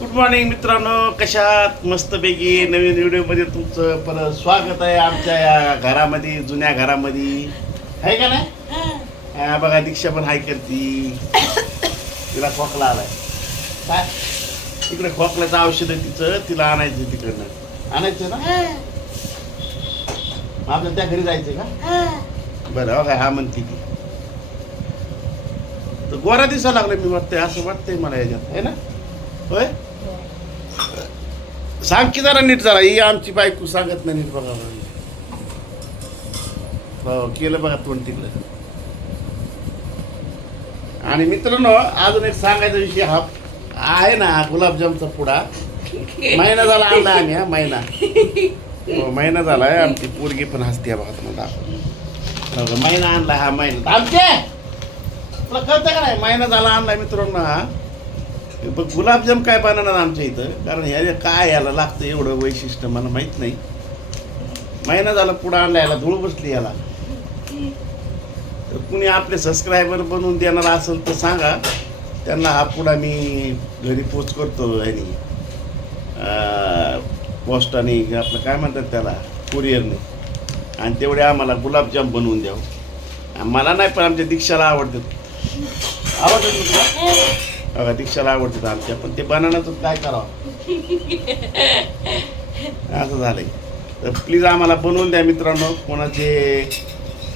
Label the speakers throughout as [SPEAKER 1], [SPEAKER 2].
[SPEAKER 1] Good morning मित्रांनो. कशात मस्तपैकी नवीन व्हिडिओमध्ये तुमचं परत स्वागत आहे आमच्या या घरामध्ये जुन्या घरामध्ये. आहे का नाही? हा, बघा दीक्षा पण हाय करती. तिला खोकला आलाय. काय? तिकडे खोकल्याचं औषध आहे तिचं. तिला आणायचं तिकडनं. आणायचं ना? आपल्या त्या घरी जायचं का? बरं बघा हा म्हणते ती. तर गोरा दिसा लागलं मी वाटतंय. असं वाटतंय मला याच्यात. आहे ना? होय? सांग की जरा नीट जरा. ही आमची बायको सांगत नाही नीट बघा. हो केलं बघा तोंड तिकडं. आणि मित्रांनो अजून एक सांगायचा विषय हा आहे ना गुलाबजामचा पुडा. महिना झाला आणला आम्ही हा महिना. हो महिना झालाय आमची पोरगी पण हसते बघा तुम्हाला हो, महिना आणला हा महिना. आमचे! तुला कळतं का नाही? महिना झाला आणलाय मित्रांनो हा. पण गुलाबजाम काय बनवणार आमच्या इथं? कारण ह्या काय याला लागतं एवढं वैशिष्ट्य मला माहीत नाही. महिना झाला पुढं आणला याला धूळ बसली याला. तर कुणी आपले सबस्क्रायबर बनवून देणार असेल तर सांगा. त्यांना हा पुढा मी घरी पोच करतो ह्यानी पोस्टाने आपलं काय म्हणतात त्याला कुरिअरने आणि तेवढे आम्हाला गुलाबजाम बनवून द्यावं हो. मला नाही पण आमच्या दीक्षाला आवडतात. आवडतात बघा दीक्षाला आवडतात आमच्या पण ते बनवण्याचं काय करावं? असं झालंय. तर प्लीज आम्हाला बनवून द्या मित्रांनो. कोणाचे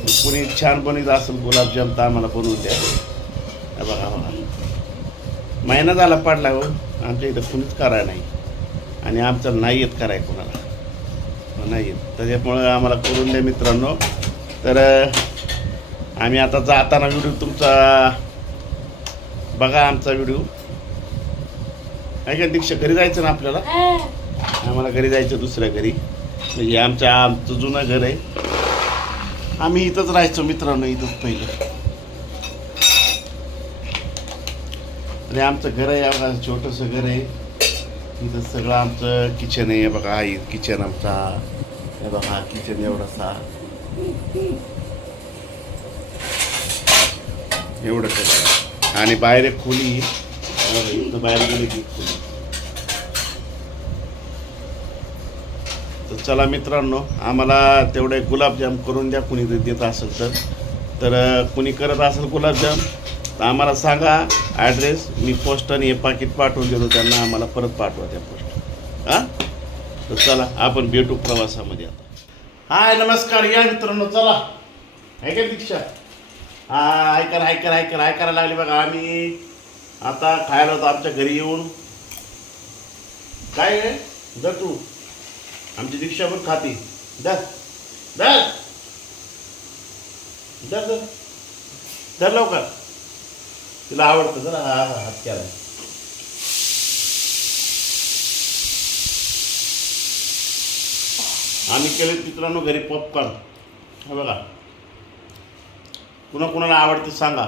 [SPEAKER 1] कोणी छान बनवत असेल गुलाबजाम तर आम्हाला बनवून द्या. बघा बघा. महिना झाला पडला हो. आमच्या इथं कुणीच करायला नाही. आणि आमचं नाही येत कराय कोणाला. नाही येत. त्याच्यामुळं आम्हाला करून द्या मित्रांनो. तर आम्ही आता जाताना व्हिडिओ तुमचा बघा आमचा व्हिडिओ. आहे का दीक्षा घरी जायचं ना आपल्याला? आम्हाला घरी जायचं दुसऱ्या घरी. म्हणजे आमच्या आमचं जुनं घर आहे. आम्ही इथंच राहायचो मित्रांनो इथंच पहिलं. आणि आमचं घर आहे बघा छोटंसं घर आहे. इथं सगळं आमचं किचन आहे. बघा हा किचन आमचा. हे बघा किचन एवढासा. एवढं आणि बाहेर एक खोली. इथं बाहेर गेली की खोली. तर चला मित्रांनो आम्हाला तेवढे गुलाबजाम करून द्या कुणी जर देत असेल तर. तर कुणी करत असेल गुलाबजाम तर आम्हाला सांगा ॲड्रेस मी पोस्टाने हे पाकिट पाठवून देतो त्यांना आम्हाला परत पाठवा त्या पोस्ट हां? तर चला आपण भेटू प्रवासामध्ये आता. हाय नमस्कार. या मित्रांनो चला. आहे का दीक्षा? हा ऐकायला ऐकायला ऐकर ऐकायला लागले बघा आम्ही. आता खायला होतो आमच्या घरी येऊन. काय आहे जर तू. आमची दीक्षा पण खाती. दर दर दर दर दर लवकर. तिला आवडतं जरा हा हा हात केला. आम्ही केले मित्रांनो घरी पॉपकॉर्न हे बघा. कुणा कुणाला आवडते सांगा.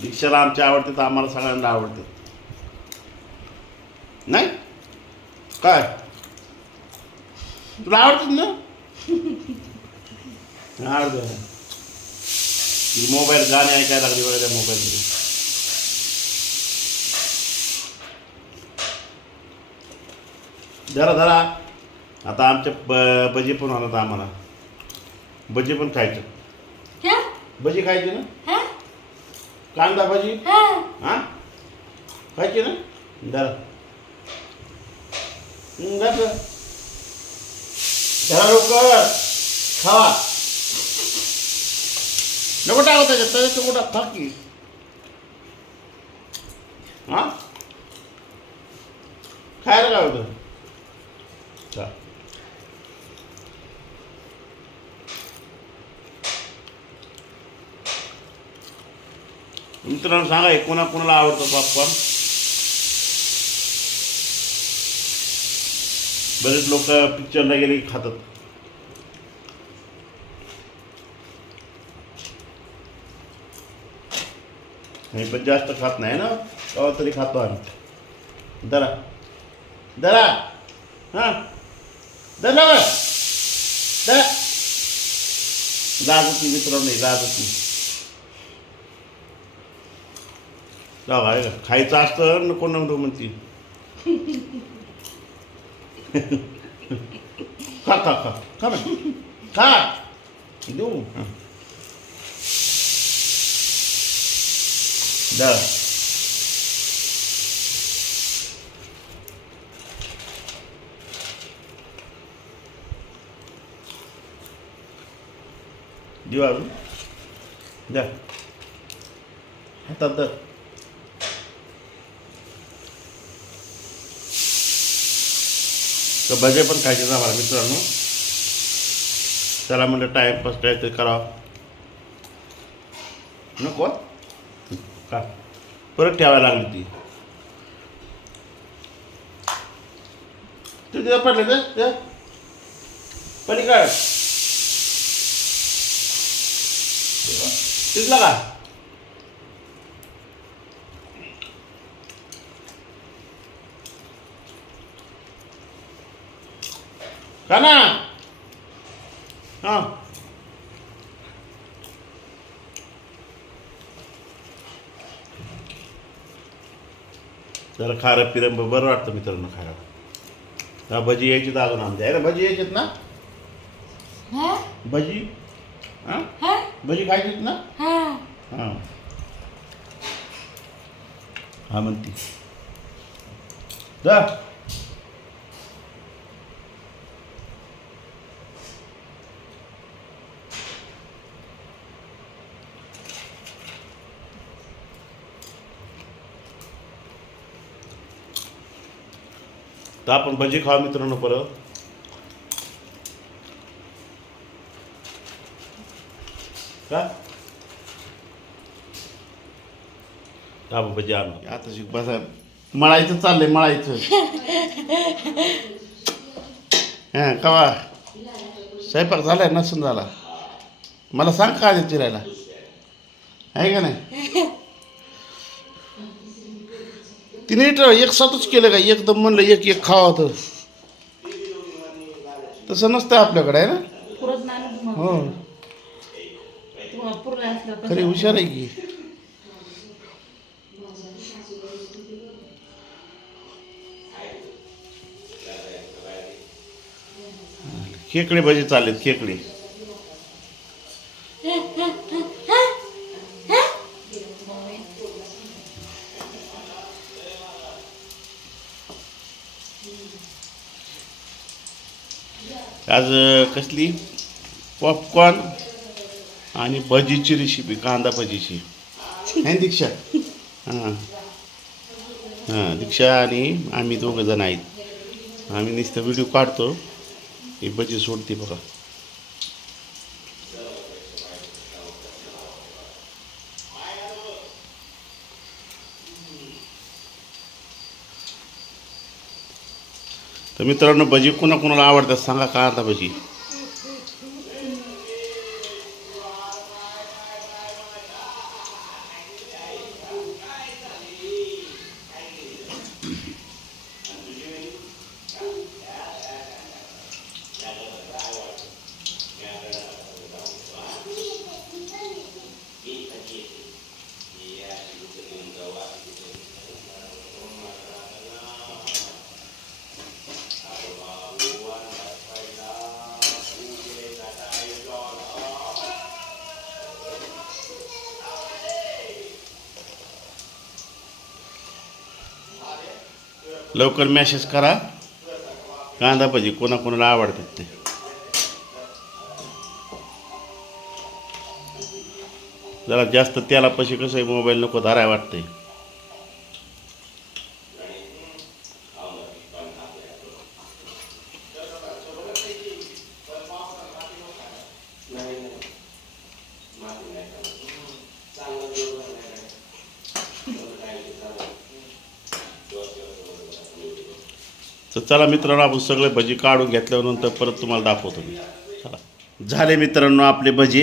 [SPEAKER 1] दीक्षाला आमच्या आवडते तर आम्हाला सगळ्यांना आवडते. नाही? काय? तुला आवडतात ना? आवडतं. मोबाईल गाणे ऐकायला लागली बघा त्या मोबाईलमध्ये. धरा धरा. आता आमच्या ब भजी पण होणार आम्हाला. भजी पण खायचं. भजी खायची ना?
[SPEAKER 2] हाँ?
[SPEAKER 1] कांदा भजी?
[SPEAKER 2] हाँ.
[SPEAKER 1] हा? खायची ना? धरा. हं, धर, धर. धरा लवकर. खावा नको टाकू त्याच्यात. त्याच्यात नको टाक. खाक की. हा? खायला काय होतं? चा मित्रांनो सांगा हे कोणा कोणाला आवडतं पॉपकॉर्न बरेच लोक पिक्चरला गेले की खातात मी पण जास्त खात नाही ना केव्हा तरी खातो आम्ही दरा दरा हां दरा दरा लाज नाही मित्रांनो लाज होती जाऊ आहे का खायचं असतं नको नको म्हणती खा खा खा खा ना खा देऊ हं. जा देऊ अजून जा हातात तर भजे पण खायचे ना मित्रांनो. त्याला म्हणलं टाईमपास काहीतरी करावं नको? का? परत ठेवायला लागली ती. तू तिथं पडले ते ते? पलीकड. तिथला का? का ना हां. जरा खारं पिरं बरं वाटतं मित्रांनो खायला. हा भजी यायची तर अजून आमच्या आहे ना भजी यायचीत ना?
[SPEAKER 2] हा?
[SPEAKER 1] भजी? हां?
[SPEAKER 2] हा?
[SPEAKER 1] भजी खायचीत ना?
[SPEAKER 2] हा.
[SPEAKER 1] हां. हा म्हणती. जा. तर आपण भजी खावा मित्रांनो परत. का? हा भजी आणू. आता शिक बसा. मळायचं चाललंय मळायचं हां कवा? स्वयंपाक झालाय नसून झाला. मला सांग का आधी चिरायला? आहे का नाही? तिने एक साथच केलं का? एकदम म्हणलं एक एक खावा तर. तसं नसतं आपल्याकडे आहे ना. हो? खरी हुशार आहे की. खेकडे भजी चालेल खेकडे आज कसली? पॉपकॉर्न आणि भजीची रेसिपी कांदा भजीची. है ना दीक्षा? हां. हां दीक्षा आणि आम्ही दोघं जण आहेत. आम्ही नुसतं व्हिडिओ काढतो. ही भजी सोडते बघा. तर मित्रांनो भजी कुणा कुणाला आवडतात सांगा कांदा भजी? लवकर मॅसेज करा. कांदा भजी कोणाकोणाला आवडतात ते. जरा जास्त तेलापाशी कसं आहे मोबाईल नको धाराय वाटतंय. तर चला मित्रांनो आपण सगळे भजी काढून घेतल्यानंतर परत तुम्हाला दाखवतो मी. चला. झाले मित्रांनो आपले भजी.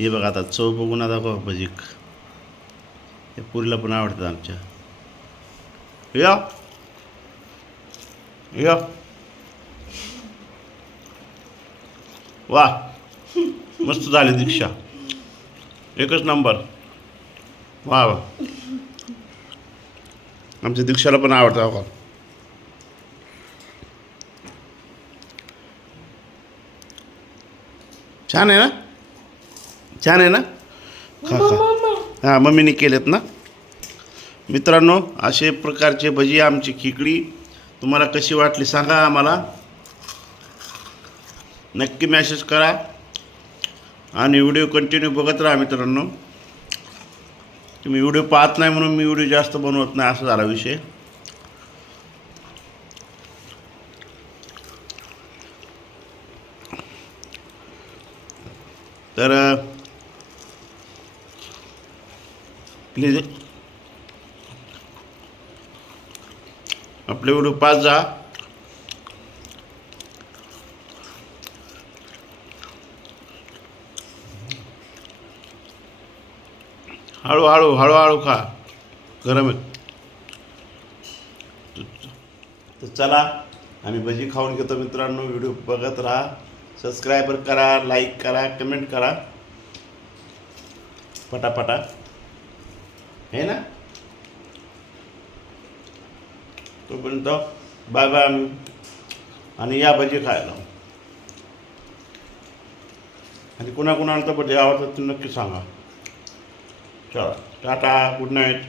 [SPEAKER 1] हे बघा आता चव बघून दाखवा भजी. हे पुरीला पण आवडतात आमच्या. या. या. वा. मस्त झाली दीक्षा. एकच नंबर. वा वा. आमच्या दीक्षाला पण आवडतं हो का छान आहे ना? छान आहे ना? खा खा. हां मम्मीने केलेत ना? मित्रांनो असे प्रकारचे भजी आमची खिकडी. तुम्हाला कशी वाटली सांगा आम्हाला. नक्की मॅसेज करा. आणि व्हिडिओ कंटिन्यू बघत राहा मित्रांनो. तुम्ही व्हिडिओ पाहत नाही म्हणून मी व्हिडिओ जास्त बनवत नाही असा झाला विषय. तर प्लीज आपले व्हिडिओ पाच जा. हळूहळू हळूहळू खा. गरम आहे. तर चला आम्ही भजी खाऊन घेतो मित्रांनो. व्हिडिओ बघत राहा. सबस्क्राईबर करा लाईक करा कमेंट करा. पटापटा. हे ना? तोपर्यंत बाय बाय आम्ही आणि या भजी खायला. आणि कुणा कुणाला तर भजी आवडतात ते नक्की सांगा. चला टाटा गुड नाईट